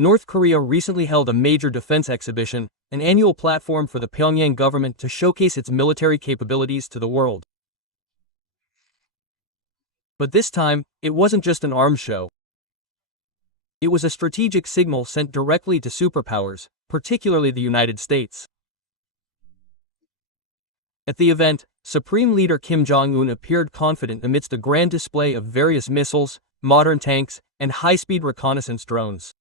North Korea recently held a major defense exhibition, an annual platform for the Pyongyang government to showcase its military capabilities to the world. But this time, it wasn't just an arms show. It was a strategic signal sent directly to superpowers, particularly the United States. At the event, Supreme Leader Kim Jong-un appeared confident amidst a grand display of various missiles, modern tanks, and high-speed reconnaissance drones.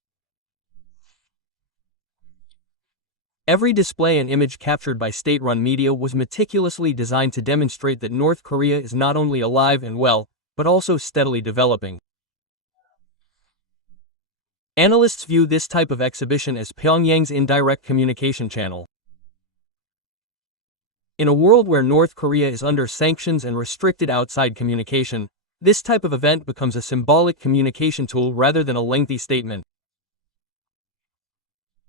Every display and image captured by state-run media was meticulously designed to demonstrate that North Korea is not only alive and well, but also steadily developing. Analysts view this type of exhibition as Pyongyang's indirect communication channel. In a world where North Korea is under sanctions and restricted outside communication, this type of event becomes a symbolic communication tool rather than a lengthy statement.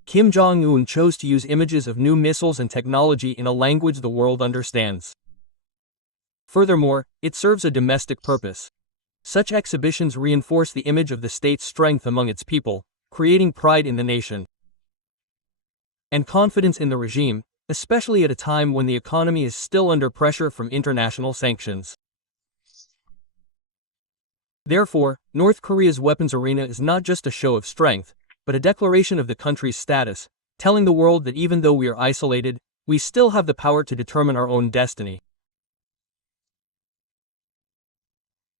Kim Jong-un chose to use images of new missiles and technology in a language the world understands. Furthermore, it serves a domestic purpose. Such exhibitions reinforce the image of the state's strength among its people, creating pride in the nation and confidence in the regime, especially at a time when the economy is still under pressure from international sanctions. Therefore, North Korea's weapons arena is not just a show of strength, but a declaration of the country's status, telling the world that even though we are isolated, we still have the power to determine our own destiny.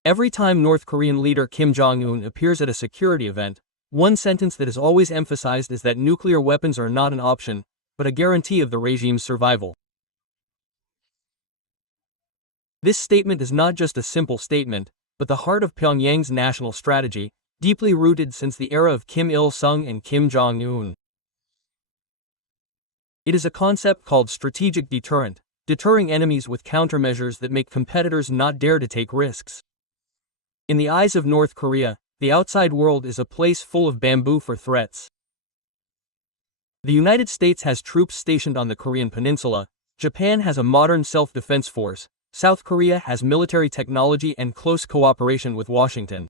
Every time North Korean leader Kim Jong-un appears at a security event, one sentence that is always emphasized is that nuclear weapons are not an option, but a guarantee of the regime's survival. This statement is not just a simple statement, but the heart of Pyongyang's national strategy, deeply rooted since the era of Kim Il-sung and Kim Jong-un. It is a concept called strategic deterrent, deterring enemies with countermeasures that make competitors not dare to take risks. In the eyes of North Korea, the outside world is a place full of bamboo for threats. The United States has troops stationed on the Korean Peninsula, Japan has a modern self-defense force, South Korea has military technology and close cooperation with Washington.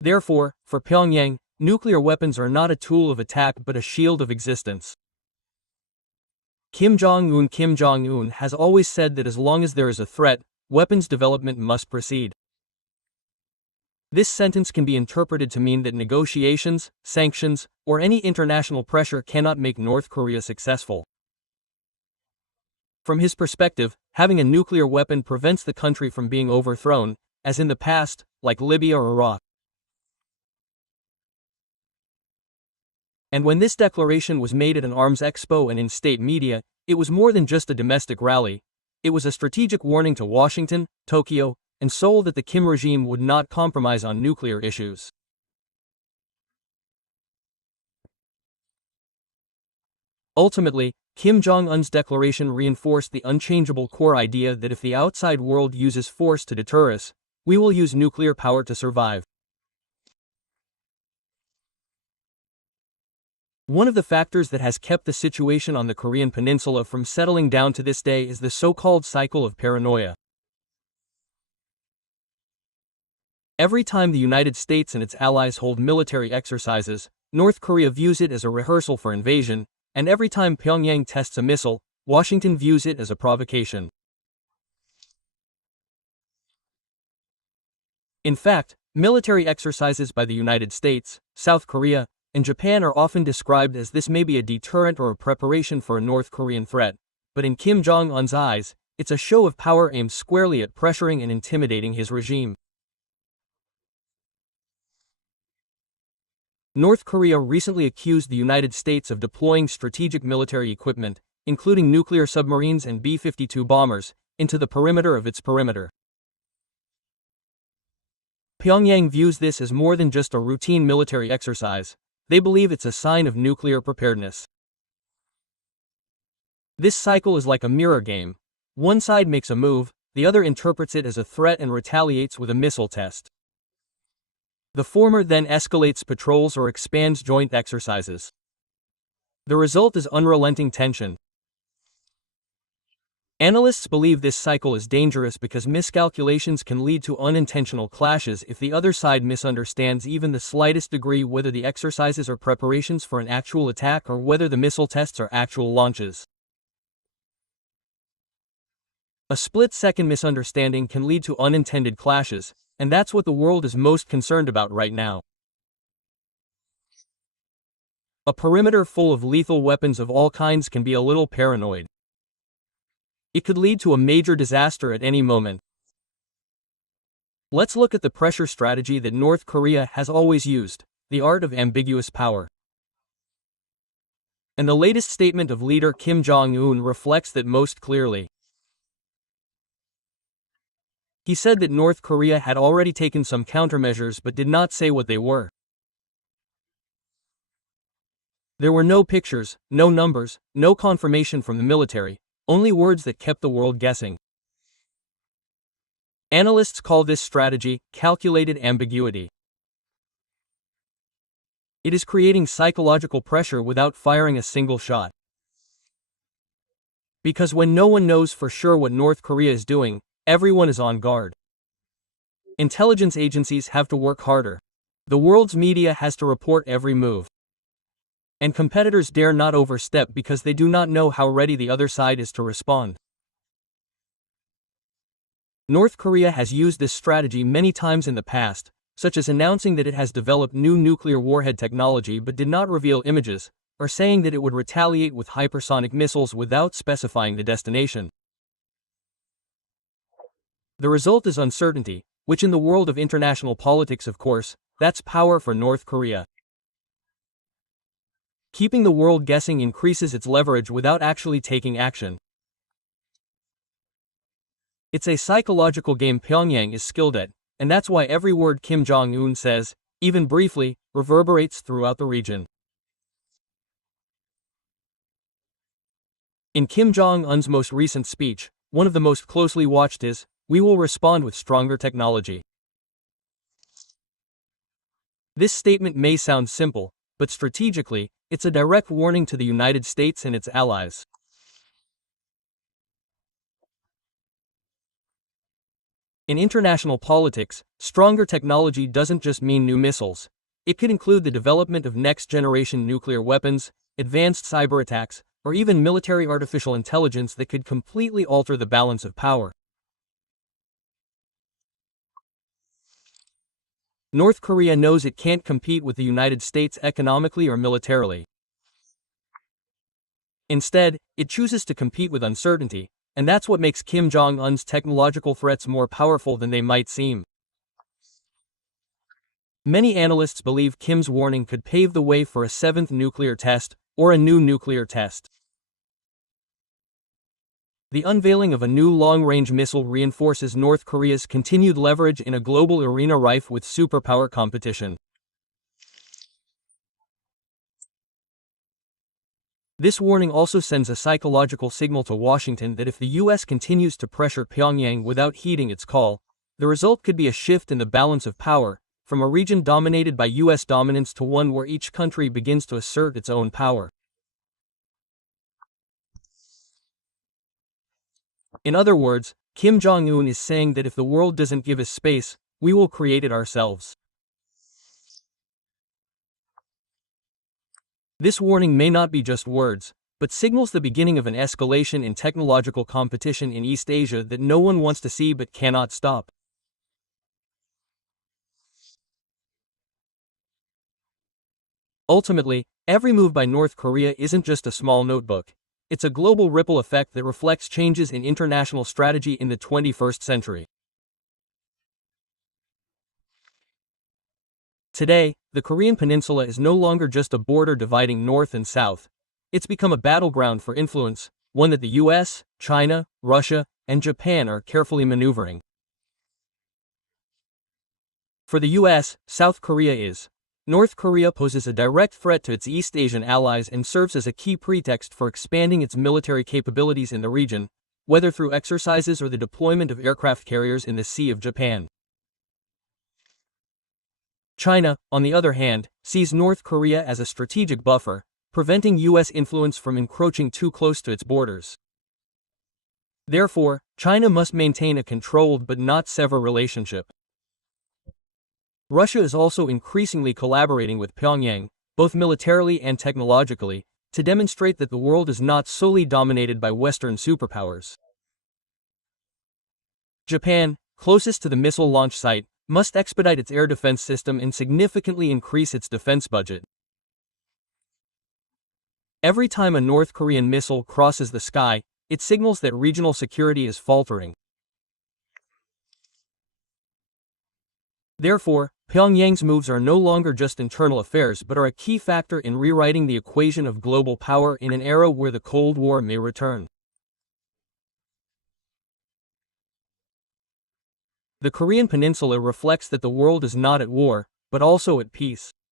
Therefore, for Pyongyang, nuclear weapons are not a tool of attack but a shield of existence. Kim Jong-un has always said that as long as there is a threat, weapons development must proceed. This sentence can be interpreted to mean that negotiations, sanctions, or any international pressure cannot make North Korea successful. From his perspective, having a nuclear weapon prevents the country from being overthrown, as in the past, like Libya or Iraq. And when this declaration was made at an arms expo and in state media, it was more than just a domestic rally. It was a strategic warning to Washington, Tokyo, and Seoul that the Kim regime would not compromise on nuclear issues. Ultimately, Kim Jong-un's declaration reinforced the unchangeable core idea that if the outside world uses force to deter us, we will use nuclear power to survive. One of the factors that has kept the situation on the Korean Peninsula from settling down to this day is the so-called cycle of paranoia. Every time the United States and its allies hold military exercises, North Korea views it as a rehearsal for invasion, and every time Pyongyang tests a missile, Washington views it as a provocation. In fact, military exercises by the United States, South Korea, and Japan are often described as this may be a deterrent or a preparation for a North Korean threat, but in Kim Jong-un's eyes, it's a show of power aimed squarely at pressuring and intimidating his regime. North Korea recently accused the United States of deploying strategic military equipment, including nuclear submarines and B-52 bombers, into the perimeter of its perimeter. Pyongyang views this as more than just a routine military exercise. They believe it's a sign of nuclear preparedness. This cycle is like a mirror game. One side makes a move, the other interprets it as a threat and retaliates with a missile test. The former then escalates patrols or expands joint exercises. The result is unrelenting tension. Analysts believe this cycle is dangerous because miscalculations can lead to unintentional clashes if the other side misunderstands even the slightest degree whether the exercises are preparations for an actual attack or whether the missile tests are actual launches. A split-second misunderstanding can lead to unintended clashes, and that's what the world is most concerned about right now. A perimeter full of lethal weapons of all kinds can be a little paranoid. It could lead to a major disaster at any moment. Let's look at the pressure strategy that North Korea has always used, the art of ambiguous power. And the latest statement of leader Kim Jong-un reflects that most clearly. He said that North Korea had already taken some countermeasures but did not say what they were. There were no pictures, no numbers, no confirmation from the military, only words that kept the world guessing. Analysts call this strategy calculated ambiguity. It is creating psychological pressure without firing a single shot. Because when no one knows for sure what North Korea is doing, everyone is on guard. Intelligence agencies have to work harder. The world's media has to report every move. And competitors dare not overstep because they do not know how ready the other side is to respond. North Korea has used this strategy many times in the past, such as announcing that it has developed new nuclear warhead technology but did not reveal images, or saying that it would retaliate with hypersonic missiles without specifying the destination. The result is uncertainty, which in the world of international politics, of course, that's power for North Korea. Keeping the world guessing increases its leverage without actually taking action. It's a psychological game Pyongyang is skilled at, and that's why every word Kim Jong-un says, even briefly, reverberates throughout the region. In Kim Jong-un's most recent speech, one of the most closely watched is, "We will respond with stronger technology." This statement may sound simple, but strategically, it's a direct warning to the United States and its allies. In international politics, stronger technology doesn't just mean new missiles. It could include the development of next-generation nuclear weapons, advanced cyber attacks, or even military artificial intelligence that could completely alter the balance of power. North Korea knows it can't compete with the United States economically or militarily. Instead, it chooses to compete with uncertainty, and that's what makes Kim Jong-un's technological threats more powerful than they might seem. Many analysts believe Kim's warning could pave the way for a seventh nuclear test, or a new nuclear test. The unveiling of a new long-range missile reinforces North Korea's continued leverage in a global arena rife with superpower competition. This warning also sends a psychological signal to Washington that if the U.S. continues to pressure Pyongyang without heeding its call, the result could be a shift in the balance of power, from a region dominated by U.S. dominance to one where each country begins to assert its own power. In other words, Kim Jong-un is saying that if the world doesn't give us space, we will create it ourselves. This warning may not be just words, but signals the beginning of an escalation in technological competition in East Asia that no one wants to see but cannot stop. Ultimately, every move by North Korea isn't just a small notebook. It's a global ripple effect that reflects changes in international strategy in the 21st century. Today, the Korean Peninsula is no longer just a border dividing North and South. It's become a battleground for influence, one that the US, China, Russia, and Japan are carefully maneuvering. For the US, South Korea is. North Korea poses a direct threat to its East Asian allies and serves as a key pretext for expanding its military capabilities in the region, whether through exercises or the deployment of aircraft carriers in the Sea of Japan. China, on the other hand, sees North Korea as a strategic buffer, preventing U.S. influence from encroaching too close to its borders. Therefore, China must maintain a controlled but not sever relationship. Russia is also increasingly collaborating with Pyongyang, both militarily and technologically, to demonstrate that the world is not solely dominated by Western superpowers. Japan, closest to the missile launch site, must expedite its air defense system and significantly increase its defense budget. Every time a North Korean missile crosses the sky, it signals that regional security is faltering. Therefore, Pyongyang's moves are no longer just internal affairs but are a key factor in rewriting the equation of global power in an era where the Cold War may return. The Korean Peninsula reflects that the world is not at war, but also at peace.